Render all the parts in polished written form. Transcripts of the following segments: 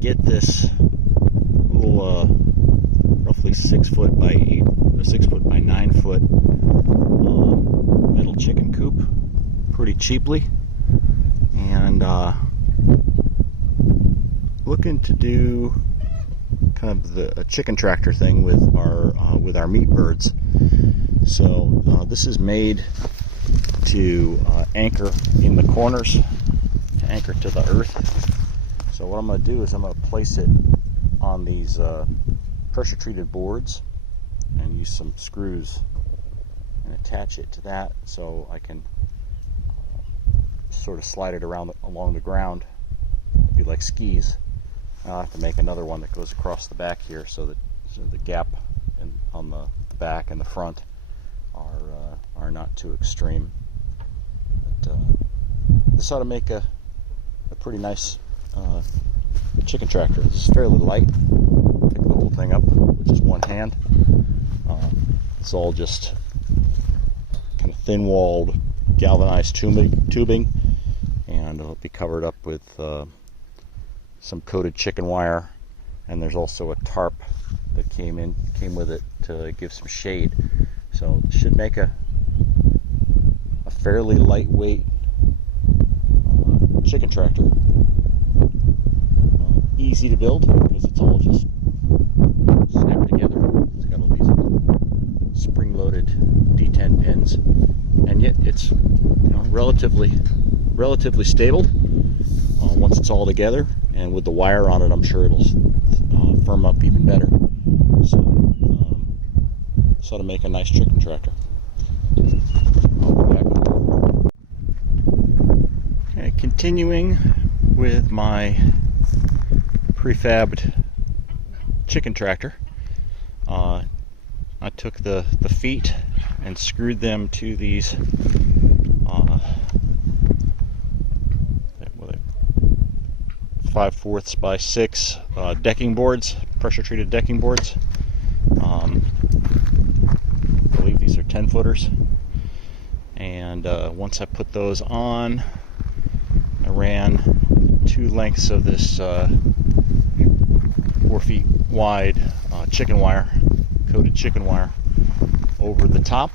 get this little roughly 6 foot by 8 or 6 foot by 9 foot metal chicken coop pretty cheaply, and looking to do kind of a chicken tractor thing with our meat birds. So this is made to anchor in the corners, anchor to the earth. So what I'm going to do is I'm going to place it on these pressure treated boards and use some screws and attach it to that, so I can sort of slide it around along the ground. It'd be like skis. I'll have to make another one that goes across the back here, so that the gap on the back and the front are not too extreme. But this ought to make a pretty nice chicken tractor. This is fairly light. Pick the whole thing up with just one hand. It's all just kind of thin-walled galvanized tubing, and it'll be covered up with some coated chicken wire, and there's also a tarp that came with it to give some shade. So it should make a fairly lightweight chicken tractor. Easy to build because it's all just snapped together. It's got all these spring-loaded D10 pins, and yet it's relatively stable once it's all together. And with the wire on it, I'm sure it'll firm up even better. So to make a nice chicken tractor. Okay, continuing with my prefabbed chicken tractor. I took the feet and screwed them to these 5/4 by 6 decking boards, pressure treated decking boards. I believe these are 10-footers. And once I put those on, I ran 2 lengths of this 4 feet wide chicken wire, coated chicken wire, over the top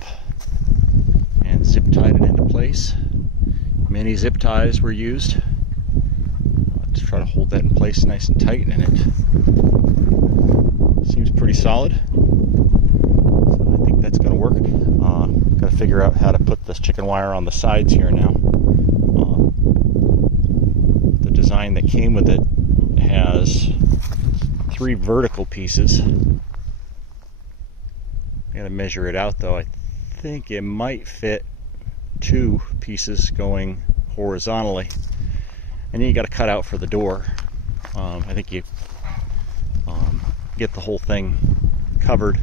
and zip tied it into place. Many zip ties were used to try to hold that in place nice and tight, and it seems pretty solid. So I think that's going to work. Got to figure out how to put this chicken wire on the sides here now. The design that came with it has 3 vertical pieces. I gotta measure it out though. I think it might fit 2 pieces going horizontally. And then you got to cut out for the door. I think you get the whole thing covered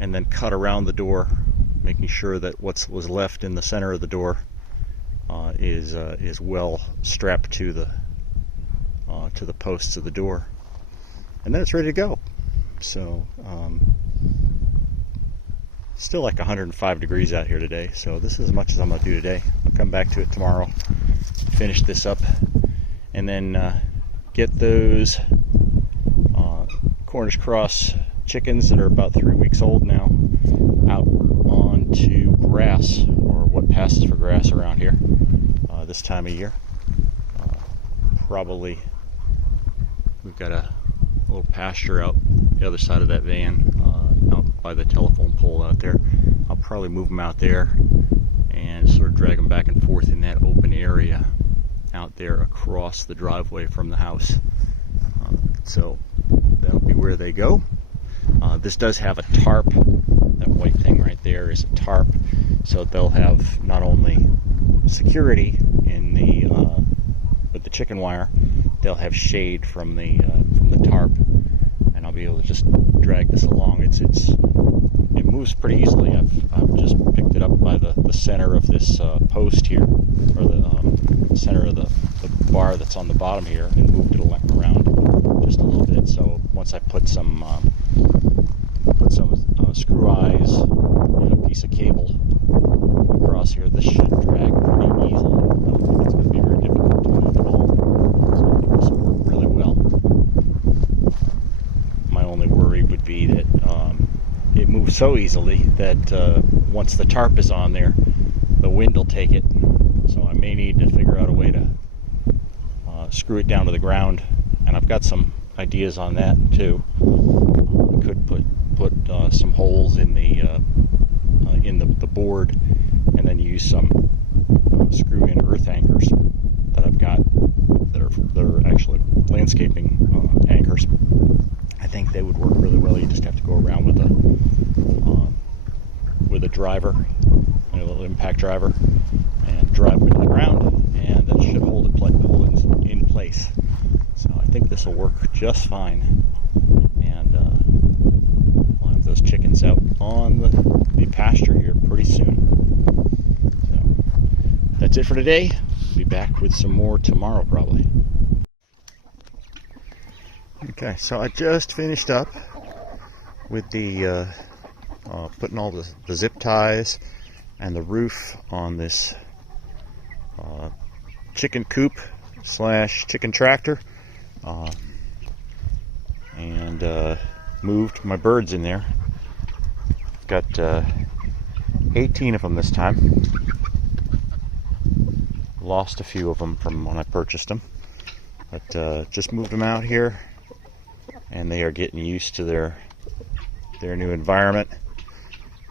and then cut around the door, making sure that what was left in the center of the door is well strapped to the posts of the door, and then it's ready to go. So still like 105 degrees out here today, so this is as much as I'm going to do today. I'll come back to it tomorrow, finish this up, and then get those Cornish cross chickens that are about 3 weeks old now out onto grass, or what passes for grass around here this time of year. Probably we've got a little pasture out the other side of that van, out by the telephone pole out there. I'll probably move them out there and sort of drag them back and forth in that open area out there across the driveway from the house. So that'll be where they go. This does have a tarp. That white thing right there is a tarp, so they'll have not only security in with the chicken wire, they'll have shade from the tarp, and I'll be able to just drag this along. It moves pretty easily. I've just picked it up by the center of this post here, or the center of the bar that's on the bottom here, and moved it around just a little bit. So once I put some screw eyes and a piece of cable across here, this should drag pretty easily. I don't think it's going to be very difficult to move at all. So I think this will work really well. move so easily that once the tarp is on there, the wind will take it. So I may need to figure out a way to screw it down to the ground, and I've got some ideas on that too. I could put some holes in the board, and then use some screw-in earth anchors that I've got that are actually landscaping anchors. I think they would work really well. You just have to go around with a driver, a little impact driver, and drive it to the ground, and that should hold it in place. So I think this will work just fine, and we'll have those chickens out on the pasture here pretty soon. So that's it for today. Be back with some more tomorrow probably. Okay, so I just finished up with the putting all the zip ties and the roof on this chicken coop / chicken tractor, and moved my birds in there. Got 18 of them this time. Lost a few of them from when I purchased them, but just moved them out here, and they are getting used to their new environment,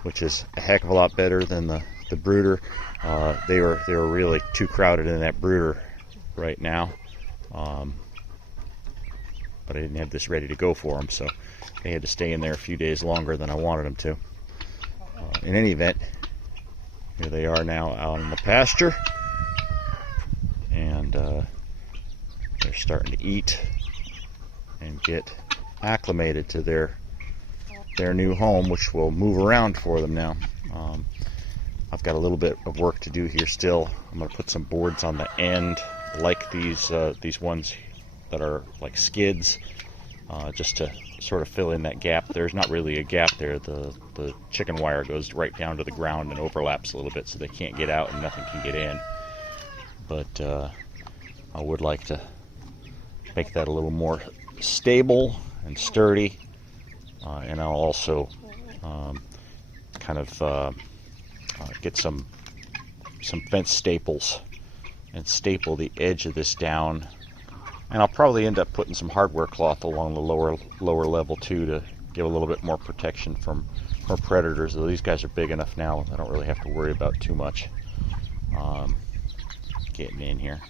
which is a heck of a lot better than the brooder. They were really too crowded in that brooder right now, but I didn't have this ready to go for them, so they had to stay in there a few days longer than I wanted them to. In any event, here they are now out in the pasture, and they're starting to eat and get acclimated to their new home, which will move around for them now. I've got a little bit of work to do here still. I'm going to put some boards on the end, like these ones that are like skids, just to sort of fill in that gap. There's not really a gap there. The chicken wire goes right down to the ground and overlaps a little bit, so they can't get out and nothing can get in. But I would like to make that a little more stable and sturdy, and I'll also kind of get some fence staples and staple the edge of this down, and I'll probably end up putting some hardware cloth along the lower level too, to give a little bit more protection from predators. Though these guys are big enough now, I don't really have to worry about too much getting in here.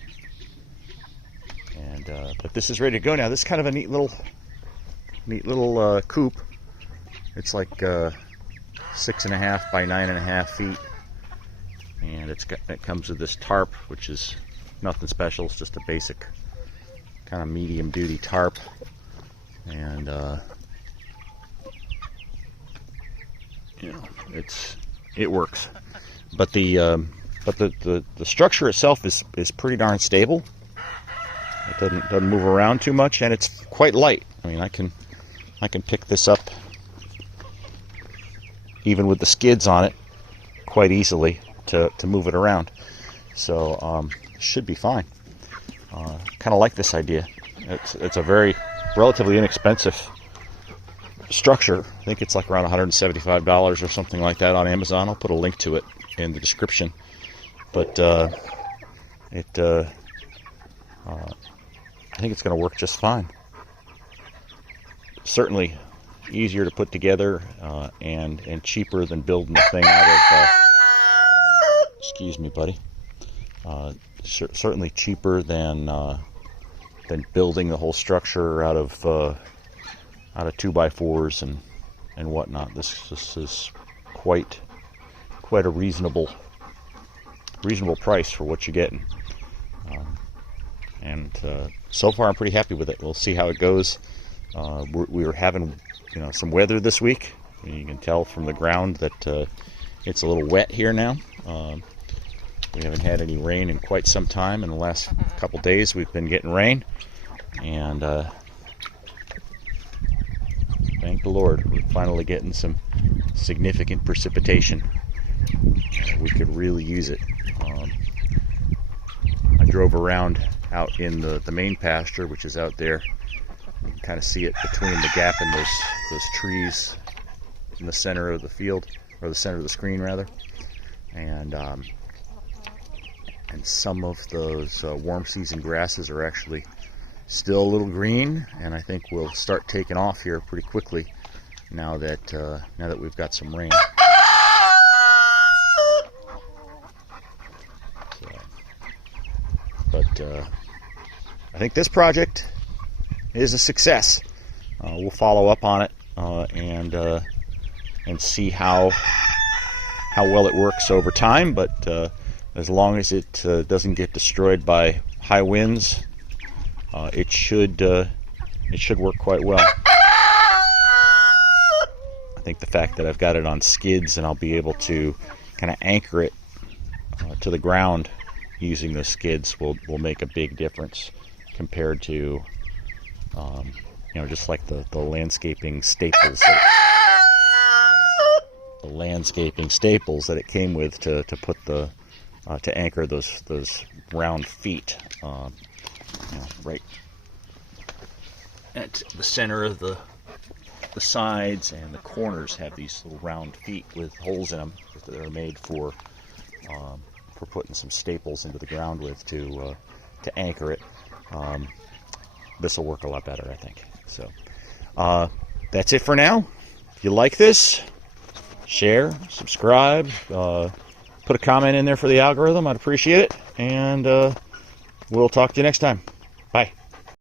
And but this is ready to go now. This is kind of a neat little coop. It's like 6.5 by 9.5 feet, and it comes with this tarp, which is nothing special. It's just a basic kind of medium duty tarp, and it works. But the structure itself is pretty darn stable. It doesn't move around too much, and it's quite light. I mean, I can pick this up even with the skids on it quite easily to move it around. So should be fine. Kind of like this idea. It's a very relatively inexpensive structure. I think it's like around $175 or something like that on Amazon. I'll put a link to it in the description. But I think it's going to work just fine. Certainly easier to put together and cheaper than building the thing out of excuse me, buddy. Certainly cheaper than building the whole structure out of 2x4s and whatnot. This is quite a reasonable price for what you're getting. And so far I'm pretty happy with it. We'll see how it goes. We were having some weather this week. You can tell from the ground that it's a little wet here now. We haven't had any rain in quite some time. In the last couple days we've been getting rain, and thank the Lord, we're finally getting some significant precipitation. We could really use it. I drove around out in the main pasture, which is out there. You can kind of see it between the gap in those trees in the center of the field, or the center of the screen rather, and some of those warm season grasses are actually still a little green, and I think we'll start taking off here pretty quickly now that we've got some rain. So, but I think this project is a success. We'll follow up on it and see how well it works over time. But as long as it doesn't get destroyed by high winds, it should work quite well. I think the fact that I've got it on skids and I'll be able to kind of anchor it to the ground using the skids will make a big difference compared to just like the landscaping staples that it came with to put the to anchor those round feet right at the center of the sides, and the corners have these little round feet with holes in them that are made for putting some staples into the ground with to anchor it. This will work a lot better, I think. So that's it for now. If you like this, share, subscribe, put a comment in there for the algorithm. I'd appreciate it, and we'll talk to you next time.